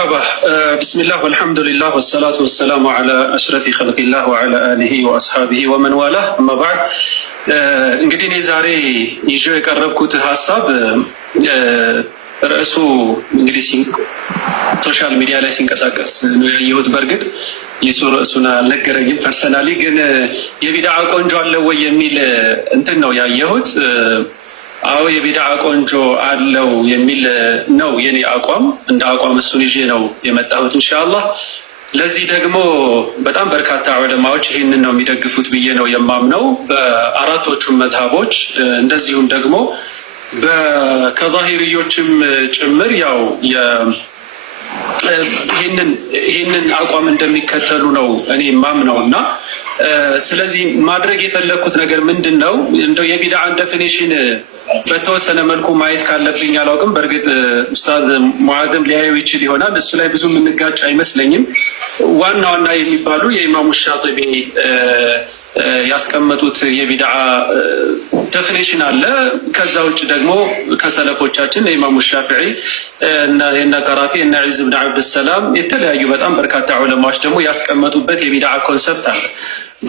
مرحبا بسم الله والحمد لله والصلاة والسلام على أشرف خلق الله وعلى آله وأصحابه ومن والاه أما بعد እንግዲህ እኔ ዛሬ ይዤው የቀረብኩት ሀሳብ ርዕሱ እንግዲህ ሶሻል ሚዲያ ላይ ሲንቀሳቀስ ነው ያየሁት። በእርግጥ የሱ ርዕሱን አልነገረኝም። ፐርሰናሊ ግን የቢድዓ ቆንጆ አለው ወይ የሚል እንትን ነው ያየሁት። አዎ የቢድዓ ቆንጆ አለው የሚል ነው የኔ አቋም። እንደ አቋም እሱን ይዤ ነው የመጣሁት ኢንሻአላህ። ለዚህ ደግሞ በጣም በርካታ ዑለማዎች ይህንን ነው የሚደግፉት ብዬ ነው የማምነው፣ በአራቶቹም መዝሀቦች እንደዚሁም ደግሞ ከዛሂርዮችም ጭምር ያው ይህንን አቋም እንደሚከተሉ ነው እኔ ማምነው እና ስለዚህ ማድረግ የፈለግኩት ነገር ምንድን ነው፣ እንደው የቢድዓን ዴፊኒሽን በተወሰነ መልኩ ማየት ካለብኝ አላውቅም። በእርግጥ ኡስታዝ ሙዓዝም ሊያየው ይችል ይሆናል። እሱ ላይ ብዙ የምንጋጭ አይመስለኝም። ዋና ዋና የሚባሉ የኢማሙ ሻጢቢ ያስቀመጡት የቢድዓ ዴፊኒሽን አለ። ከዛ ውጭ ደግሞ ከሰለፎቻችን የኢማሙ ሻፊዒ እና የነ ቀራፊ እና ዒዝ ብን ዓብድሰላም የተለያዩ በጣም በርካታ ዑለማዎች ደግሞ ያስቀመጡበት የቢድዓ ኮንሰፕት አለ።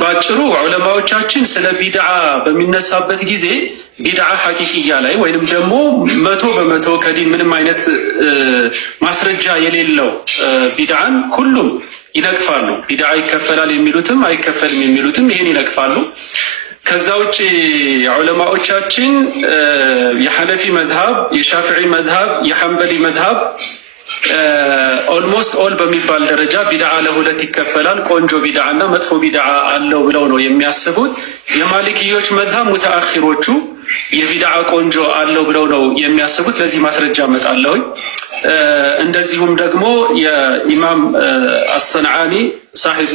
ባጭሩ ዑለማዎቻችን ስለ ቢድዓ በሚነሳበት ጊዜ ቢድዓ ሐቂቅያ ላይ ወይንም ደግሞ 100% ከዲን ምንም አይነት ማስረጃ የሌለው ቢድዓን ሁሉም ይነቅፋሉ። ቢድዓ ይከፈላል የሚሉትም አይከፈልም የሚሉትም ይሄን ይነቅፋሉ። ከዛ ውጭ ዑለማዎቻችን የሐነፊ መዝሀብ፣ የሻፊዒ መዝሀብ፣ የሐንበሊ መዝሀብ ኦልሞስት ኦል በሚባል ደረጃ ቢድዓ ለሁለት ይከፈላል፣ ቆንጆ ቢድዓ እና መጥፎ ቢድዓ አለው ብለው ነው የሚያስቡት። የማሊክዮች መዝሀብ ሙተአኺሮቹ የቢድዓ ቆንጆ አለው ብለው ነው የሚያስቡት። ለዚህ ማስረጃ አመጣለሁኝ። እንደዚሁም ደግሞ የኢማም አሰንዓኒ ሳሒብ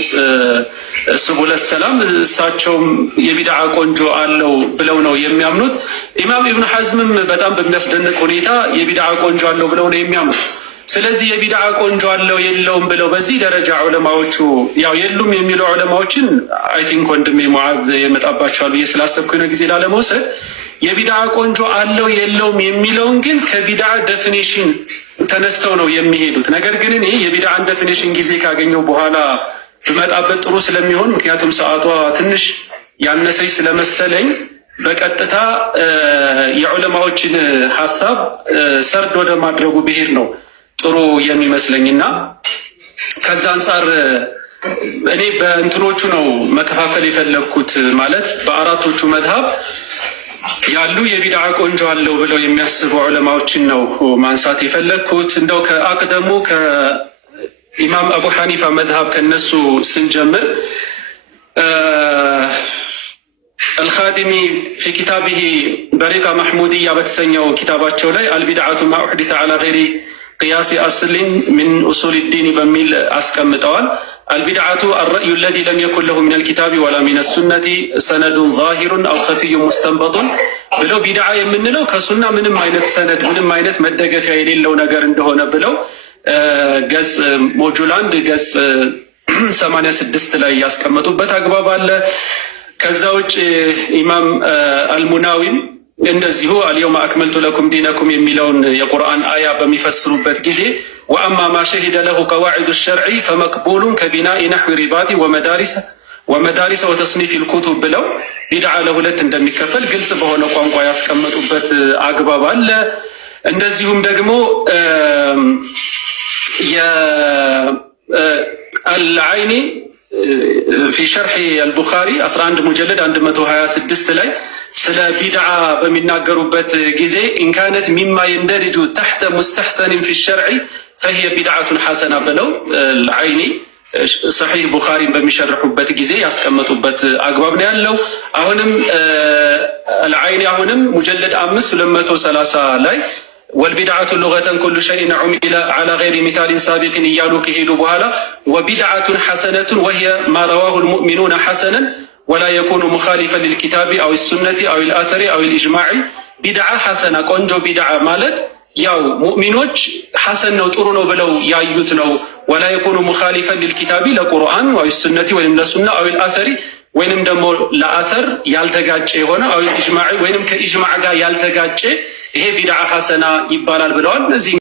ሱቡለ ሰላም እሳቸውም የቢድዓ ቆንጆ አለው ብለው ነው የሚያምኑት። ኢማም ኢብኑ ሐዝምም በጣም በሚያስደንቅ ሁኔታ የቢድዓ ቆንጆ አለው ብለው ነው የሚያምኑት። ስለዚህ የቢድዓ ቆንጆ አለው የለውም ብለው በዚህ ደረጃ ዑለማዎቹ ያው የሉም የሚሉ ዑለማዎችን አይ ቲንክ ወንድሜ ሙዓዝ የመጣባቸዋል ብዬ ስላሰብኩኝ ነው ጊዜ ላለመውሰድ። የቢድዓ ቆንጆ አለው የለውም የሚለውን ግን ከቢድዓ ዴፊኒሽን ተነስተው ነው የሚሄዱት። ነገር ግን እኔ የቢድዓን ዴፊኒሽን ጊዜ ካገኘው በኋላ ብመጣበት ጥሩ ስለሚሆን፣ ምክንያቱም ሰዓቷ ትንሽ ያነሰኝ ስለመሰለኝ በቀጥታ የዑለማዎችን ሀሳብ ሰርድ ወደ ማድረጉ ብሄድ ነው ጥሩ የሚመስለኝና ከዛ አንጻር እኔ በእንትኖቹ ነው መከፋፈል የፈለግኩት። ማለት በአራቶቹ መዝሀብ ያሉ የቢድዓ ቆንጆ አለው ብለው የሚያስቡ ዑለማዎችን ነው ማንሳት የፈለግኩት። እንደው ከአቅደሙ ከኢማም አቡ ሐኒፋ መዝሀብ ከነሱ ስንጀምር አልኻዲሚ ፊ ኪታቢሂ በሪቃ መሕሙድያ በተሰኘው ኪታባቸው ላይ አልቢድዓቱ ማ ኡሕዲተ ዐላ ገይሪ ቅያሲ አስሊን ሚን ኡሱል ዲን በሚል አስቀምጠዋል። አልቢድዓቱ አልረእዩ አለዚ ለም የኩን ለሁ ሚነል ኪታቢ ወላ ሚነ ሱነቲ ሰነዱን ዛሂሩን አው ኸፊዩን ሙስተንበጡን ብለው ቢድዓ የምንለው ከሱና ምንም አይነት ሰነድ ምንም አይነት መደገፊያ የሌለው ነገር እንደሆነ ብለው ገጽ ሞጁል 1 ገጽ 86 ላይ ያስቀመጡበት አግባብ አለ። ከዛ ውጭ ኢማም አልሙናዊም እንደዚሁ አልየውመ አክመልቱ ለኩም ዲነኩም የሚለውን የቁርአን አያ በሚፈስሩበት ጊዜ ወአማ ማ ሸሂደ ለሁ ቀዋዒዱ ሸርዒ ፈመቅቡሉን ከቢናኢ ነሕዊ ሪባቲ ወመዳሪሰ ወተስኒፊ ልኩቱብ ብለው ቢድዓ ለሁለት እንደሚከፈል ግልጽ በሆነ ቋንቋ ያስቀመጡበት አግባብ አለ። እንደዚሁም ደግሞ አልዓይኒ ፊ ሸርሒ አልቡኻሪ 11 ሙጀለድ 126 ላይ ስለ ቢድዓ በሚናገሩበት ጊዜ ኢንካነት ሚማ የንደሪጁ ተሕተ ሙስተሕሰንን ፊ ሸርዒ ፈሂየ ቢድዓቱን ሐሰና ብለው አልዓይኒ ሰሒህ ቡኻሪን በሚሸርሑበት ጊዜ ያስቀመጡበት አግባብ ነው ያለው። አሁንም አልዓይኒ አሁንም ሙጀለድ 5 230 ላይ ወልቢድዓቱ ሉገተን ኩሉ ሸይን ዑሚለ ዐላ ገይሪ ሚሳሊን ሳቢቅን እያሉ ከሄዱ በኋላ ወቢድዓቱን ሐሰነቱን ወሂየ ማ ረዋሁ ልሙእሚኑነ ሐሰነን ወላ የኩኑ ሙኻሊፈን ሊልኪታቢ አው ሱነቲ አው ልአሰሪ አው ልእጅማዒ። ቢድዓ ሐሰና ቆንጆ ቢድዓ ማለት ያው ሙእሚኖች ሐሰን ነው ጥሩ ነው ብለው ያዩት ነው። ወላ የኩኑ ሙኻሊፈን ሊልኪታቢ ለቁርአን አው ሱነቲ ወይም ለሱና አው ልአሰሪ ወይንም ደግሞ ለአሰር ያልተጋጨ የሆነ አው ልእጅማዒ ወይንም ከኢጅማዕ ጋር ያልተጋጨ ይሄ ቢድዓ ሐሰና ይባላል ብለዋል። እነዚህ